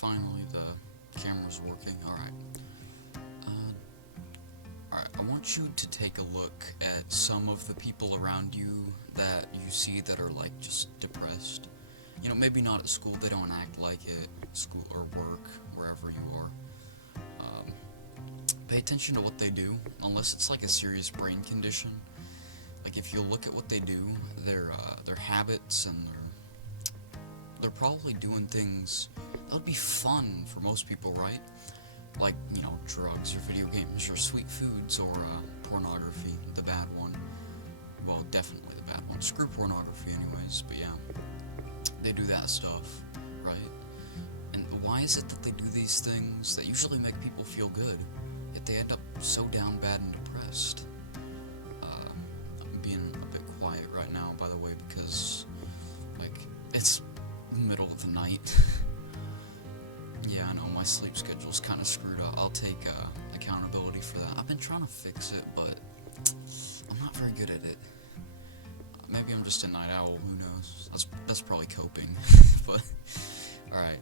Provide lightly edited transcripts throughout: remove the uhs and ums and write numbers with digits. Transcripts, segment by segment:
finally the camera's working. Alright, I want you to take a look at some of the people around you that you see that are, like, just depressed. You know, maybe not at school, they don't act like it, school or work, wherever you are. Pay attention to what they do, unless it's like a serious brain condition. Like, if you look at what they do, their habits, and they're probably doing things that would be fun for most people, right? Like, you know, drugs, or video games, or sweet foods, or pornography, the bad one. Well, definitely the bad one. Screw pornography anyways, but yeah. They do that stuff, right? And why is it that they do these things that usually make people feel good, yet they end up so down bad and depressed? I'm being a bit quiet right now, by the way, because, like, it's the middle of the night. Yeah, I know, my sleep schedule's kind of screwed up. I'll take accountability for that. I've been trying to fix it, but I'm not very good at it. Maybe I'm just a night owl, who knows? That's probably coping. But, alright.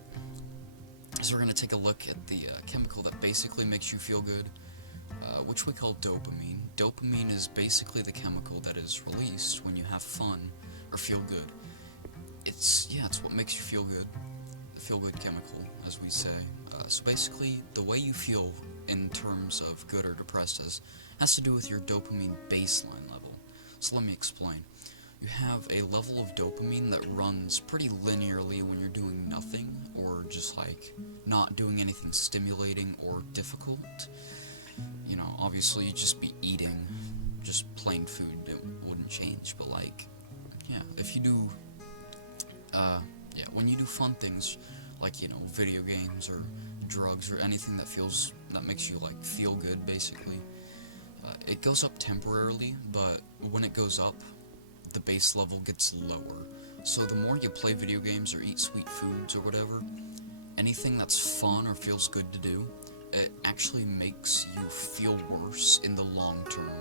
So we're going to take a look at the chemical that basically makes you feel good, which we call dopamine. Dopamine is basically the chemical that is released when you have fun or feel good. It's what makes you feel good. The feel-good chemical, as we say. So basically, the way you feel in terms of good or depressed has to do with your dopamine baseline level. So let me explain. You have a level of dopamine that runs pretty linearly when you're doing nothing, or just like not doing anything stimulating or difficult. You know, obviously you'd just be eating just plain food, it wouldn't change, but like, yeah, if you do, when you do fun things, like, you know, video games or drugs or anything that makes you like feel good, basically, it goes up temporarily, but when it goes up, the base level gets lower. So the more you play video games or eat sweet foods or whatever, anything that's fun or feels good to do, it actually makes you feel worse in the long term,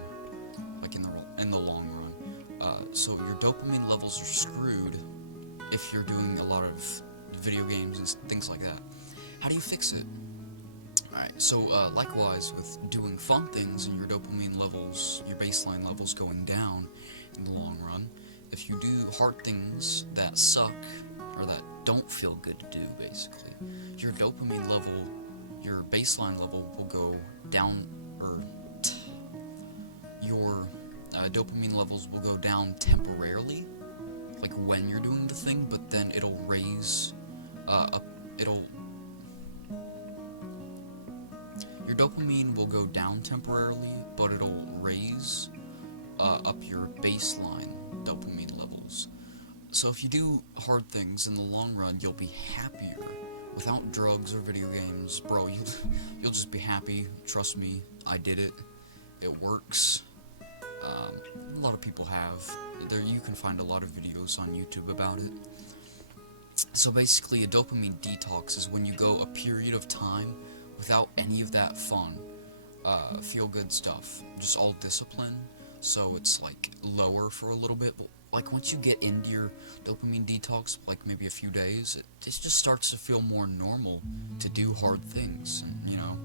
like in the long run. So your dopamine levels are screwed if you're doing a lot of video games and things like that. How do you fix it? Alright, so likewise with doing fun things and your dopamine levels, your baseline levels going down in the long run, if you do hard things that suck or that don't feel good to do, basically, your dopamine level, your baseline level will go down, or your dopamine levels will go down temporarily, like when you're doing the thing, but then it'll raise your dopamine will go down temporarily, but it'll raise up your baseline dopamine levels. So if you do hard things in the long run, you'll be happier. Without drugs or video games, bro, you'll just be happy. Trust me, I did it. It works. A lot of people have. You can find a lot of videos on YouTube about it. So basically, a dopamine detox is when you go a period of time without any of that fun, feel-good stuff, just all discipline. So it's like lower for a little bit, but like once you get into your dopamine detox, like maybe a few days, it just starts to feel more normal to do hard things. And, you know,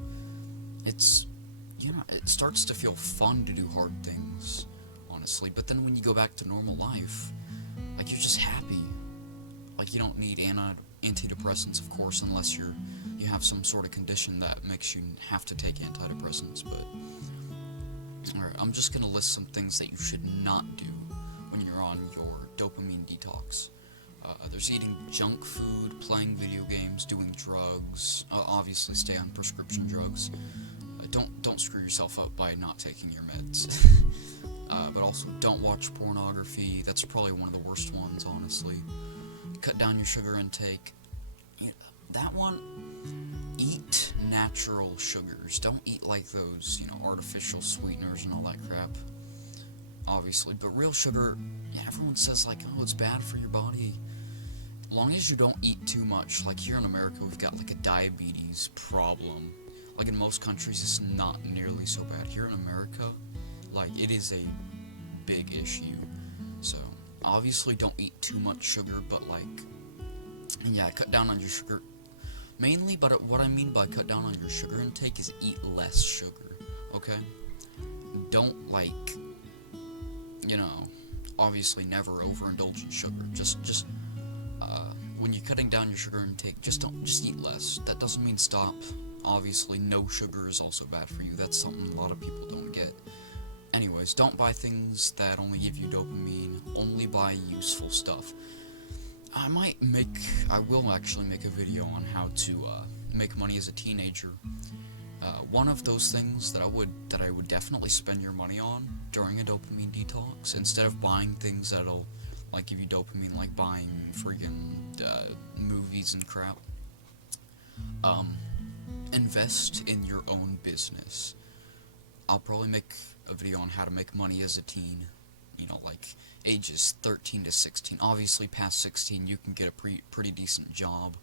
it starts to feel fun to do hard things, honestly. But then when you go back to normal life, like, you're just happy. Like, you don't need antidepressants, of course, unless you have some sort of condition that makes you have to take antidepressants. But alright, I'm just gonna list some things that you should not do when you're on your dopamine detox. There's eating junk food, playing video games, doing drugs. Obviously, stay on prescription drugs. Don't screw yourself up by not taking your meds. But also, don't watch pornography. That's probably one of the worst ones, honestly. Cut down your sugar intake. That one, eat natural sugars. Don't eat like those, artificial sweeteners and all that crap. Obviously, but real sugar, everyone says, like, oh, it's bad for your body. As long as you don't eat too much. Like, here in America, we've got, like, a diabetes problem. Like, in most countries, it's not nearly so bad. Here in America, like, it is a big issue. So, obviously, don't eat too much sugar, but, like, cut down on your sugar. Mainly, but what I mean by cut down on your sugar intake is eat less sugar, okay? Don't, like, you know, obviously never overindulge in sugar. Just when you're cutting down your sugar intake, just eat less. That doesn't mean stop. Obviously, no sugar is also bad for you. That's something a lot of people don't get. Anyways, don't buy things that only give you dopamine. Only buy useful stuff. I will actually make a video on how to make money as a teenager. One of those things that I would definitely spend your money on during a dopamine detox, instead of buying things that'll like give you dopamine, like buying friggin' movies and crap. Invest in your own business. I'll probably make a video on how to make money as a teen. You know, like ages 13 to 16. Obviously, past 16, you can get a pretty decent job.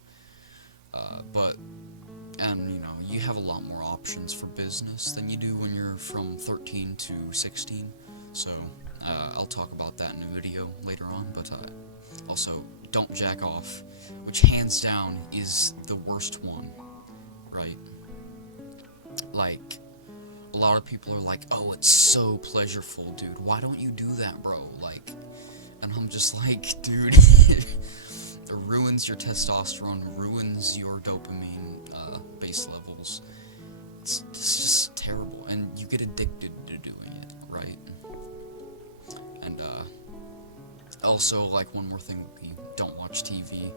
And you know, you have a lot more options for business than you do when you're from 13 to 16. So, I'll talk about that in a video later on. But also, don't jack off, which hands down is the worst one, right? Like, a lot of people are like, oh, it's so pleasureful, dude. Why don't you do that, bro? Like, and I'm just like, dude, it ruins your testosterone, ruins your dopamine base levels. It's just terrible, and you get addicted to doing it, right? And also, like, one more thing, you don't watch TV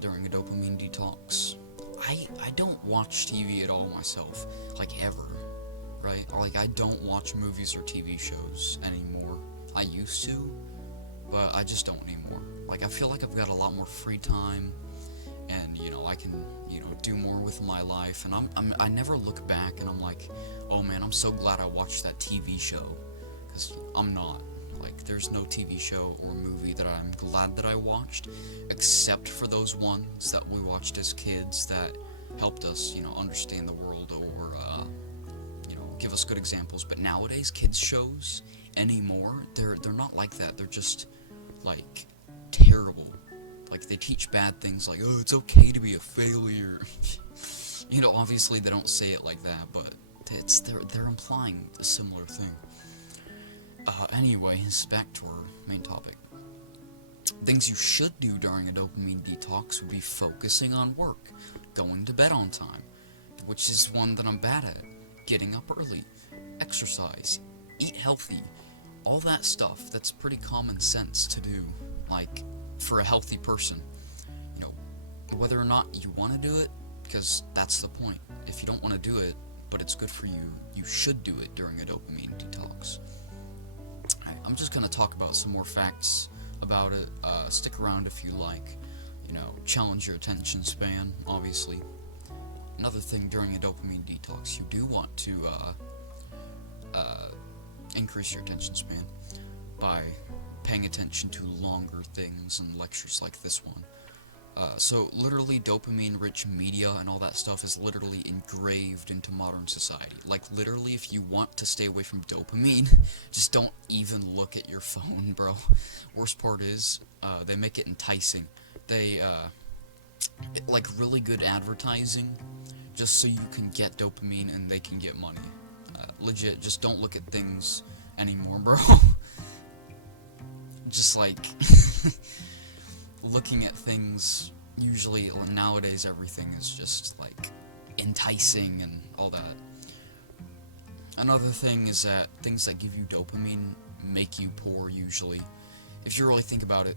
during a dopamine detox. I don't watch TV at all myself, like, ever. Right? Like, I don't watch movies or TV shows anymore. I used to, but I just don't anymore. Like, I feel like I've got a lot more free time, and, you know, I can, you know, do more with my life, and I never look back and I'm like, oh man, I'm so glad I watched that TV show, because I'm not. Like, there's no TV show or movie that I'm glad that I watched, except for those ones that we watched as kids that helped us, you know, understand the world, or, give us good examples. But nowadays, kids shows anymore, they're not like that. They're just, like, terrible. Like, they teach bad things, like, oh, it's okay to be a failure. You know, obviously they don't say it like that, but they're implying a similar thing. Anyways, back to our main topic. Things you should do during a dopamine detox would be focusing on work, going to bed on time, which is one that I'm bad at. Getting up early, exercise, eat healthy, all that stuff that's pretty common sense to do, like, for a healthy person. You know, whether or not you want to do it, because that's the point. If you don't want to do it, but it's good for you, you should do it during a dopamine detox. I'm just going to talk about some more facts about it. Stick around if you like. You know, challenge your attention span, obviously. Another thing during a dopamine detox, you do want to increase your attention span by paying attention to longer things and lectures like this one. So literally, dopamine-rich media and all that stuff is literally engraved into modern society. Like, literally, if you want to stay away from dopamine, just don't even look at your phone, bro. Worst part is, they make it enticing. They, like, really good advertising, just so you can get dopamine and they can get money. Legit, just don't look at things anymore, bro. Just, like, looking at things, usually, nowadays, everything is just, like, enticing and all that. Another thing is that things that give you dopamine make you poor, usually. If you really think about it,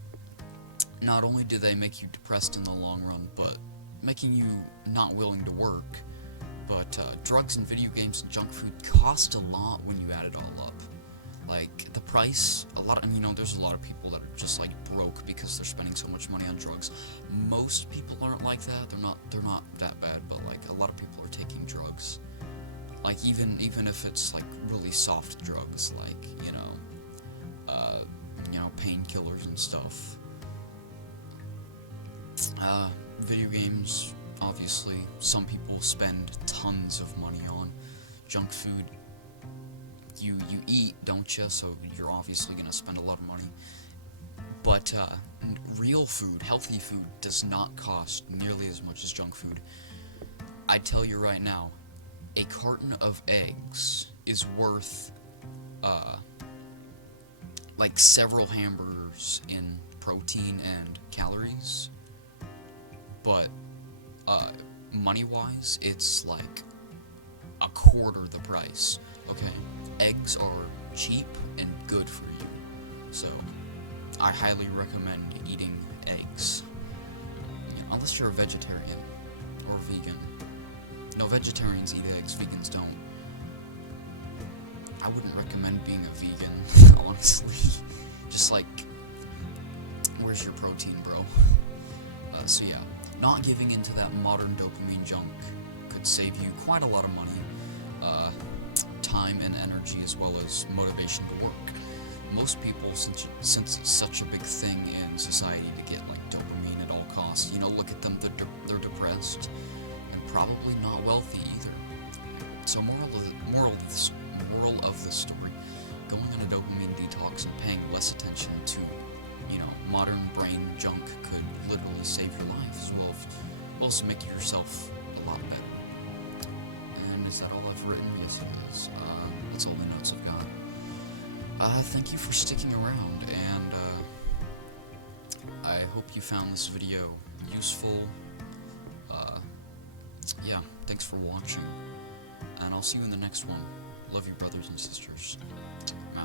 not only do they make you depressed in the long run, but making you not willing to work, but drugs and video games and junk food cost a lot when you add it all up. Like, the price, you know, there's a lot of people that are just, like, broke because they're spending so much money on drugs. Most people aren't like that. They're not that bad, but, like, a lot of people are taking drugs. Like, even if it's, like, really soft drugs, like, you know, painkillers and stuff. Video games, obviously, some people spend tons of money on. Junk food, you eat, don't you? So you're obviously gonna spend a lot of money. But real food, healthy food, does not cost nearly as much as junk food. I tell you right now, a carton of eggs is worth, like several hamburgers in protein and calories, but, money-wise, it's like a quarter the price, okay? Eggs are cheap and good for you, so I highly recommend eating eggs. Unless you're a vegetarian or vegan. No, vegetarians eat eggs, vegans don't. I wouldn't recommend being a vegan, honestly. Just like, where's your protein, bro? So yeah, not giving into that modern dopamine junk could save you quite a lot of money, time and energy, as well as motivation to work. Most people, since it's such a big thing in society to get like dopamine at all costs, look at them, they're depressed and probably not wealthy either. So moral of the story, going on a dopamine detox and paying less attention to, modern brain junk could literally save your life, as well as also make yourself a lot better. And is that all I've written? Yes, it is. That's all the notes I've got. Thank you for sticking around, and I hope you found this video useful. Yeah, thanks for watching, and I'll see you in the next one. Love you, brothers and sisters. I'm out.